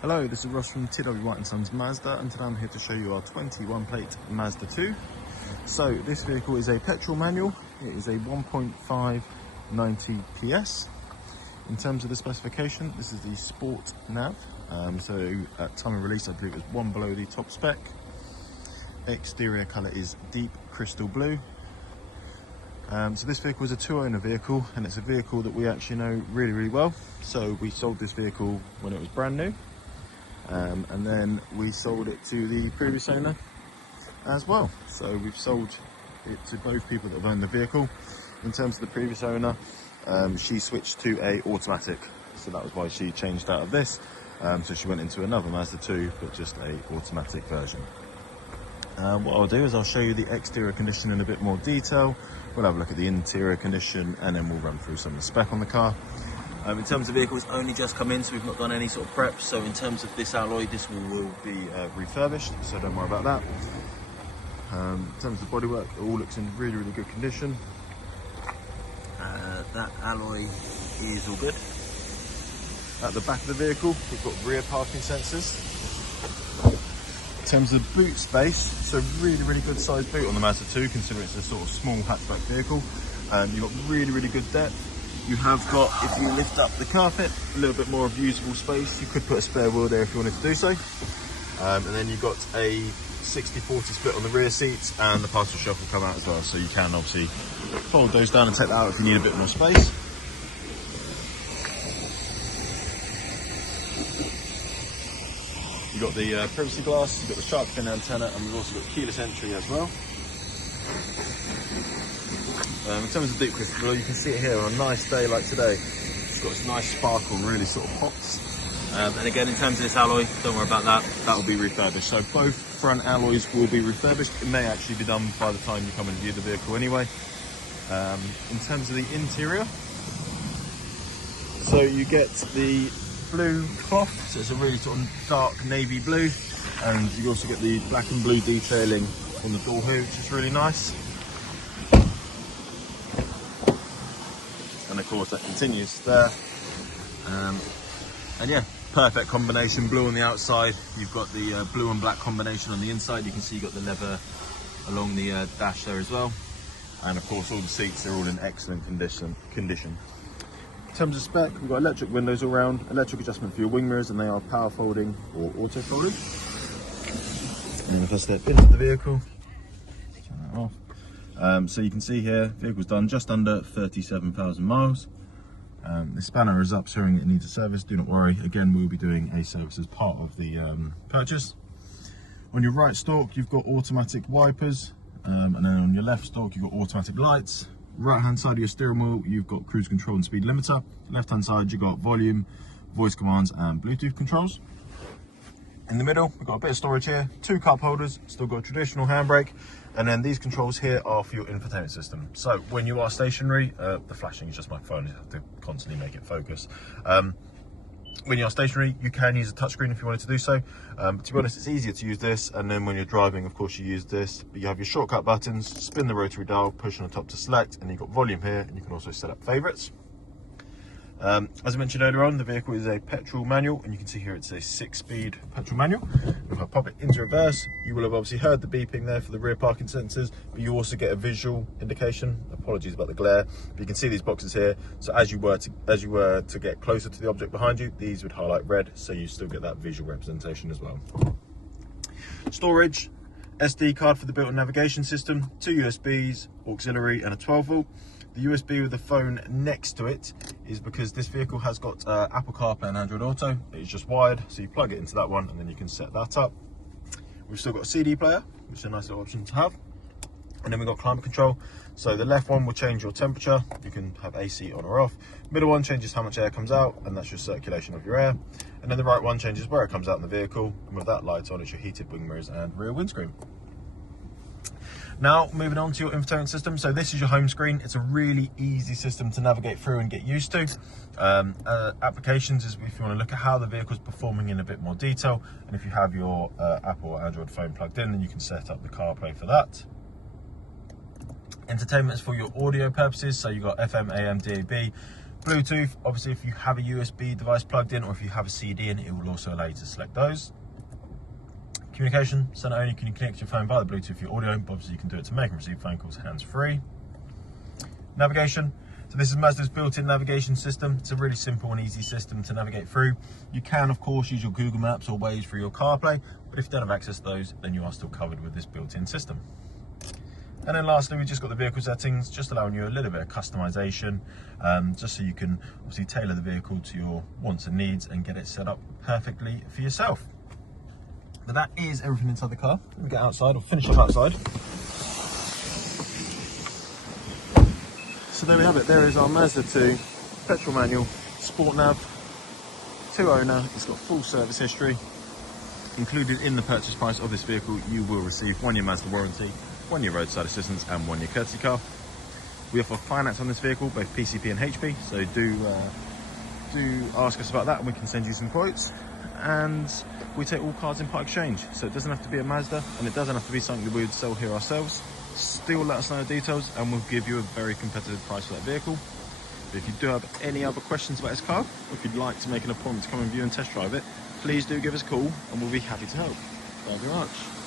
Hello, this is Ross from TW White & Sons Mazda, and today I'm here to show you our 21 plate Mazda 2. So this vehicle is a petrol manual. It is a 1.5 90 PS. In terms of the specification, this is the Sport nav. So at time of release, I believe it was one below the top spec. Exterior colour is deep crystal blue. So this vehicle is a two-owner vehicle, and it's a vehicle that we actually know really well. So we sold this vehicle when it was brand new. And then we sold it to the previous owner as well. So we've sold it to both people that have owned the vehicle. In terms of the previous owner, she switched to a automatic, so that was why she changed out of this. So she went into another Mazda 2, but just a automatic version. What I'll do is I'll show you the exterior condition in a bit more detail. We'll have a look at the interior condition, and then we'll run through some of the spec on the car. In terms of the vehicle, it's only just come in, so we've not done any sort of prep. So in terms of this alloy, this will be refurbished, so don't worry about that. In terms of the bodywork, it all looks in really good condition. That alloy is all good. At the back of the vehicle, we've got rear parking sensors. In terms of boot space, so really good sized boot on the Mazda 2, considering it's a sort of small hatchback vehicle. You've got really good depth. You have got, if you lift up the carpet, a little bit more of usable space. You could put a spare wheel there if you wanted to do so. And then you've got a 60-40 split on the rear seats, and the parcel shelf will come out as well. So you can obviously fold those down and take that out if you need a bit more space. You've got the privacy glass, you've got the shark fin antenna, and we've also got keyless entry as well. In terms of deep crystal, you can see it here on a nice day like today. It's got this nice sparkle, really sort of pops. And again, in terms of this alloy, don't worry about that. That will be refurbished. So both front alloys will be refurbished. It may actually be done by the time you come and view the vehicle anyway. In terms of the interior, so you get the blue cloth. So it's a really sort of dark navy blue, and you also get the black and blue detailing on the door here, which is really nice. And of course that continues there, and yeah, perfect combination. Blue on the outside, you've got the blue and black combination on the inside. You can see you've got the leather along the dash there as well, and of course all the seats are all in excellent condition. In terms of spec, we've got electric windows all round, electric adjustment for your wing mirrors, and they are power folding or auto folding. And if I step into the vehicle, turn that off. So you can see here, vehicle's done just under 37,000 miles. The spanner is up, showing that it needs a service. Do not worry, again, we'll be doing a service as part of the purchase. On your right stalk, you've got automatic wipers, and then on your left stalk, you've got automatic lights. Right hand side of your steering wheel, you've got cruise control and speed limiter. Left hand side, you've got volume, voice commands, and Bluetooth controls. In the middle, we've got a bit of storage here, two cup holders, still got a traditional handbrake, and then these controls here are for your infotainment system. So when you are stationary, the flashing is just my phone, you have to constantly make it focus. When you're stationary, you can use a touchscreen if you wanted to do so. But to be honest, it's easier to use this, and then when you're driving, of course, you use this. But you have your shortcut buttons, spin the rotary dial, push on the top to select, and you've got volume here, and you can also set up favorites. As I mentioned earlier on, the vehicle is a petrol manual, and you can see here it's a 6-speed petrol manual. If I pop it into reverse, you will have obviously heard the beeping there for the rear parking sensors, but you also get a visual indication. Apologies about the glare, but you can see these boxes here. So as you were to get closer to the object behind you, these would highlight red, so you still get that visual representation as well. Storage, SD card for the built-in navigation system, 2 USBs, auxiliary, and a 12-volt. The USB with the phone next to it is because this vehicle has got Apple CarPlay and Android Auto. It's just wired, so you plug it into that one and then you can set that up. We've still got a CD player, which is a nice little option to have. And then we've got climate control. So the left one will change your temperature. You can have AC on or off. Middle one changes how much air comes out, and that's your circulation of your air. And then the right one changes where it comes out in the vehicle. And with that light on, it's your heated wing mirrors and rear windscreen. Now, moving on to your infotainment system. So this is your home screen. It's a really easy system to navigate through and get used to. Applications is if you want to look at how the vehicle is performing in a bit more detail. And if you have your Apple or Android phone plugged in, then you can set up the CarPlay for that. Entertainment is for your audio purposes. So you've got FM, AM, DAB, Bluetooth, obviously if you have a USB device plugged in or if you have a CD in, it will also allow you to select those. Communication, so not only can you connect your phone via the Bluetooth for your audio, but obviously you can do it to make and receive phone calls hands-free. Navigation, so this is Mazda's built-in navigation system. It's a really simple and easy system to navigate through. You can of course use your Google Maps or Waze for your CarPlay, but if you don't have access to those, then you are still covered with this built-in system. And then lastly, we've just got the vehicle settings, just allowing you a little bit of customization, just so you can obviously tailor the vehicle to your wants and needs and get it set up perfectly for yourself. But that is everything inside the car. Let me get outside, or finish up outside. So there we have it. There is our Mazda 2 petrol manual, sport nav, 2-owner. It's got full service history. Included in the purchase price of this vehicle, you will receive 1 year Mazda warranty, 1 year roadside assistance and 1 year courtesy car. We offer finance on this vehicle, both PCP and HP, so do ask us about that and we can send you some quotes. And we take all cars in part exchange, so it doesn't have to be a Mazda and it doesn't have to be something that we would sell here ourselves. Still let us know the details and we'll give you a very competitive price for that vehicle. But if you do have any other questions about this car, or if you'd like to make an appointment to come and view and test drive it, please do give us a call and we'll be happy to help. Thank you very much.